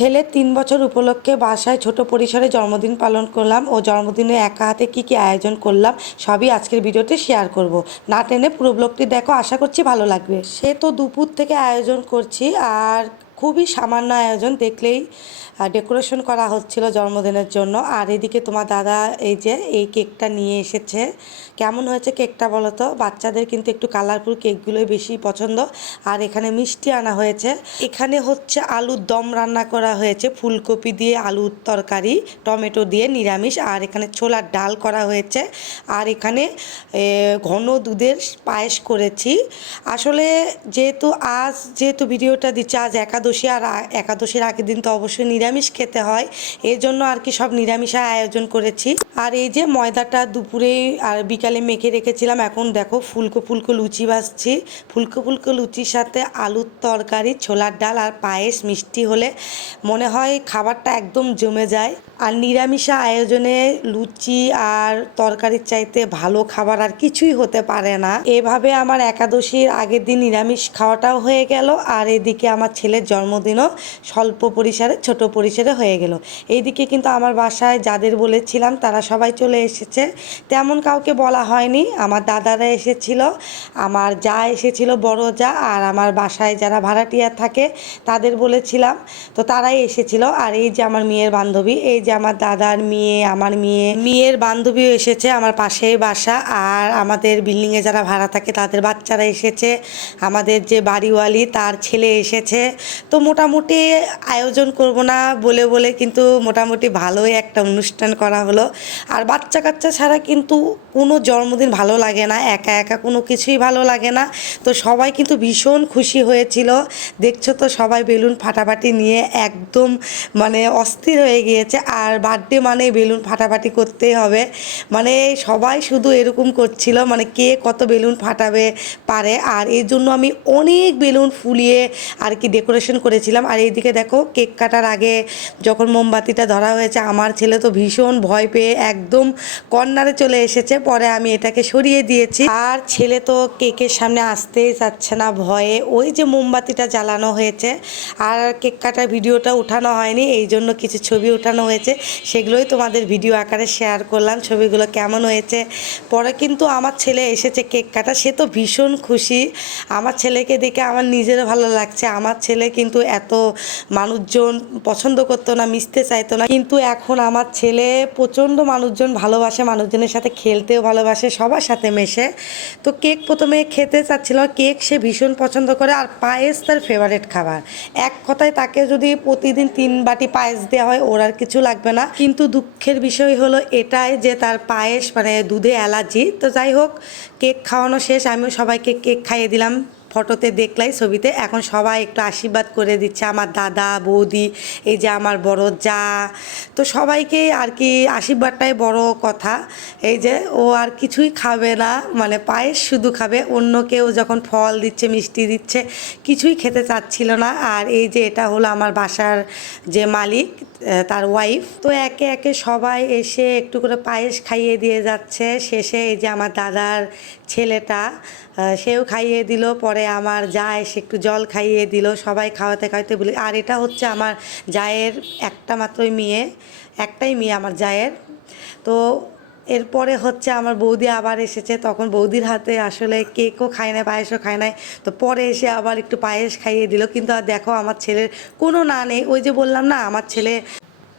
ছেলের ৩ বছর উপলক্ষে বাসায় ছোট পরিসরে জন্মদিন পালন করলাম ও জন্মদিনে একা হাতে কী আয়োজন করলাম সবই আজকের ভিডিওতে শেয়ার করব। না টেনে পুরো ব্লগটি দেখো, আশা করছি ভালো লাগবে। সে তো দুপুর থেকে আয়োজন করছি, আর খুবই সামান্য আয়োজন, দেখলেই ডেকোরেশন করা হচ্ছিল জন্মদিনের জন্য। আর এদিকে তোমার দাদা এই যে এই কেকটা নিয়ে এসেছে। কেমন হয়েছে কেকটা বলো তো? বাচ্চাদের কিন্তু একটু কালারফুল কেকগুলোই বেশি পছন্দ। আর এখানে মিষ্টি আনা হয়েছে। এখানে হচ্ছে আলুর দম রান্না করা হয়েছে, ফুলকপি দিয়ে আলুর তরকারি, টমেটো দিয়ে নিরামিষ। আর এখানে ছোলার ডাল করা হয়েছে। আর এখানে ঘন দুধের পায়েস করেছি। আসলে যেহেতু ভিডিওটা দিচ্ছে আজ একাদশী, আর একাদশীর আগের দিন তো অবশ্যই নিরামিষ খেতে হয়, এই জন্য আর কি সব নিরামিষ আয়োজন করেছি। আর এই যে ময়দাটা দুপুরে আর বিকালে মেখে রেখেছিলাম, এখন দেখো ফুলকো ফুলকো লুচি ভাজছি। ফুলকো ফুলকো লুচির সাথে আলুর তরকারি, ছোলার ডাল আর পায়েস মিষ্টি হলে মনে হয় খাবারটা একদম জমে যায়। আর নিরামিষ আয়োজনে লুচি আর তরকারির চাইতে ভালো খাবার আর কিছুই হতে পারে না। এভাবে আমার একাদশীর আগের দিন নিরামিষ খাওয়াটাও হয়ে গেল, আর এদিকে আমার ছেলের জন্মদিনও স্বল্প পরিসরে ছোট পরিসরে হয়ে গেল। এইদিকে কিন্তু আমার বাসায় যাদের বলেছিলাম তারা সবাই চলে এসেছে, তেমন কাউকে বলা হয়নি। আমার দাদারা এসেছিল, আমার যা এসেছিল, বড় যা, আর আমার বাসায় যারা ভাড়াটিয়া থাকে তাদের বলেছিলাম, তো তারাই এসেছিল। আর এই যে আমার মেয়ের বান্ধবী, এই যে আমার দাদার মেয়ে, আমার মেয়ের বান্ধবীও এসেছে, আমার পাশেই বাসা। আর আমাদের বিল্ডিংয়ে যারা ভাড়া থাকে তাদের বাচ্চারা এসেছে, আমাদের যে বাড়িওয়ালি তার ছেলে এসেছে। তো মোটামুটি আয়োজন করব না বলে বলে কিন্তু মোটামুটি ভালোই একটা অনুষ্ঠান করা হলো। আর বাচ্চা কাচ্চা ছাড়া কিন্তু কোনো জন্মদিন ভালো লাগে না, একা একা কোনো কিছুই ভালো লাগে না। তো সবাই কিন্তু ভীষণ খুশি হয়েছিল। দেখছো তো সবাই বেলুন ফাটাফাটি নিয়ে একদম মানে অস্থির হয়ে গিয়েছে। আর বার্থডে মানে বেলুন ফাটাফাটি করতেই হবে, মানে সবাই শুধু এরকম করছিল, মানে কে কত বেলুন ফাটাবে পারে। আর এই জন্য আমি অনেক বেলুন ফুলিয়ে আর কি ডেকোরেশন করেছিলাম। আর এইদিকে দেখো কেক কাটার আগে যখন মোমবাতিটা ধরা হয়েছে, আমার ছেলে তো ভীষণ ভয় পেয়ে একদম কর্নারে চলে এসেছে, পরে আমি এটাকে সরিয়ে দিয়েছি। আর ছেলে তো কেকের সামনে আসতেই চাচ্ছে না ভয়ে। ওই যে মোমবাতিটা জ্বালানো হয়েছে, আর কেক কাটার ভিডিওটা উঠানো হয়নি, এই জন্য কিছু ছবি উঠানো হয়েছে, সেগুলোই তোমাদের ভিডিও আকারে শেয়ার করলাম। ছবিগুলো কেমন হয়েছে। পরে কিন্তু আমার ছেলে এসেছে কেক কাটা, সে তো ভীষণ খুশি। আমার ছেলেকে দেখে আমার নিজেরও ভালো লাগছে। আমার ছেলে কিন্তু এত মানুষজন পছন্দ করতো না, মিশতে চাইতো না, কিন্তু এখন আমার ছেলে প্রচণ্ড মানুষজন ভালোবাসে, মানুষজনের সাথে খেলতেও ভালোবাসে, সবার সাথে মেশে। তো কেক প্রথমে খেতে চাচ্ছিল, কেক সে ভীষণ পছন্দ করে, আর পায়েস তার ফেভারিট খাবার। এক কথায় তাকে যদি প্রতিদিন 3 বাটি পায়েস দেওয়া হয় ওর আর কিছু লাগবে না। কিন্তু দুঃখের বিষয় হলো এটাই যে তার পায়েস মানে দুধে অ্যালার্জি। তো যাই হোক, কেক খাওয়ানো শেষ, আমিও সবাইকে কেক খাইয়ে দিলাম। ফটোতে দেখলাই, ছবিতে এখন সবাই একটু আশীর্বাদ করে দিচ্ছে, আমার দাদা বৌদি, এই যে আমার বড় যা। তো সবাইকে আর কি আশীর্বাদটাই বড় কথা। এই যে ও আর কিছুই খাবে না, মানে পায়েস শুধু খাবে। অন্য কেউ যখন ফল দিচ্ছে, মিষ্টি দিচ্ছে, কিছুই খেতে চাচ্ছিল না। আর এই যে এটা হলো আমার বাসার যে মালিক, তার ওয়াইফ। তো একে একে সবাই এসে একটু করে পায়েস খাইয়ে দিয়ে যাচ্ছে। শেষে এই যে আমার দাদার ছেলেটা, সেও খাইয়ে দিল। পরে আমার যা এসে একটু জল খাইয়ে দিল। সবাই খাওয়াতে খাওয়াতে বলি। আর এটা হচ্ছে আমার জায়ের একটা মাত্রই মেয়ে, একটাই মেয়ে আমার জায়ের। তো এরপরে হচ্ছে আমার বৌদি আবার এসেছে, তখন বৌদির হাতে আসলে কেকও খায় না, পায়েসও খায় নাই। তো পরে এসে আবার একটু পায়েস খাইয়ে দিল। কিন্তু আর দেখো আমার ছেলের কোনো না নেই, ওই যে বললাম না আমার ছেলে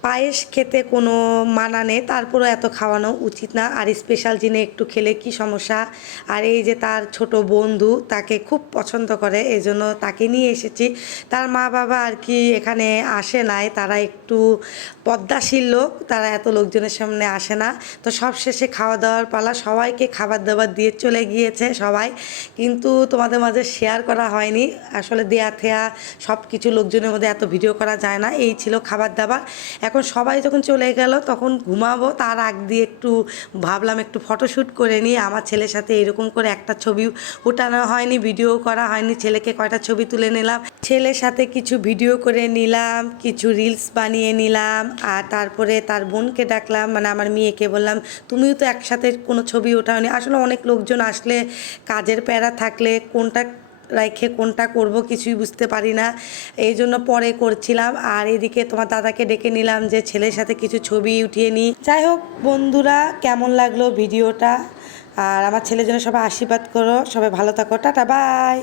পায়েস খেতে কোনো মানা নেই, তারপরেও এত খাওয়ানো উচিত না। আর স্পেশাল জিনে একটু খেলে কি সমস্যা। আর এই যে তার ছোট বন্ধু, তাকে খুব পছন্দ করে, এই জন্য তাকে নিয়ে এসেছি। তার মা বাবা আর কি এখানে আসে নাই, তারা একটু পদ্মাশীল লোক, তারা এত লোকজনের সামনে আসে না। তো সব শেষে খাওয়া দাওয়ার পালা, সবাইকে খাবার দাবার দিয়ে চলে গিয়েছে সবাই, কিন্তু তোমাদের মাঝে শেয়ার করা হয়নি। আসলে দেয়া থেয়া সব কিছু লোকজনের মধ্যে এত ভিডিও করা যায় না। এই ছিল খাবার দাবার। এখন সবাই যখন চলে গেল তখন ঘুমাবো, তার আগ দিয়ে একটু ভাবলাম একটু ফটোশ্যুট করে নিই। আমার ছেলের সাথে এরকম করে একটা ছবি উঠানো হয়নি, ভিডিও করা হয়নি। ছেলেকে কয়টা ছবি তুলে নিলাম, ছেলের সাথে কিছু ভিডিও করে নিলাম, কিছু রিলস বানিয়ে নিলাম। আর তারপরে তার বোনকে ডাকলাম, মানে আমার মেয়েকে বললাম তুমিও তো একসাথে কোনো ছবি ওঠাওনি। আসলে অনেক লোকজন আসলে কাজের প্যারা থাকলে কোনটা রেখে কোনটা করব কিছুই বুঝতে পারি না, এই জন্য পরে করছিলাম। আর এদিকে তোমার দাদাকে ডেকে নিলাম যে ছেলের সাথে কিছু ছবি উঠিয়ে নিই। যাই হোক বন্ধুরা, কেমন লাগলো ভিডিওটা, আর আমার ছেলের জন্য সবাই আশীর্বাদ করো, সবাই ভালো থাকো, টাটা বাই।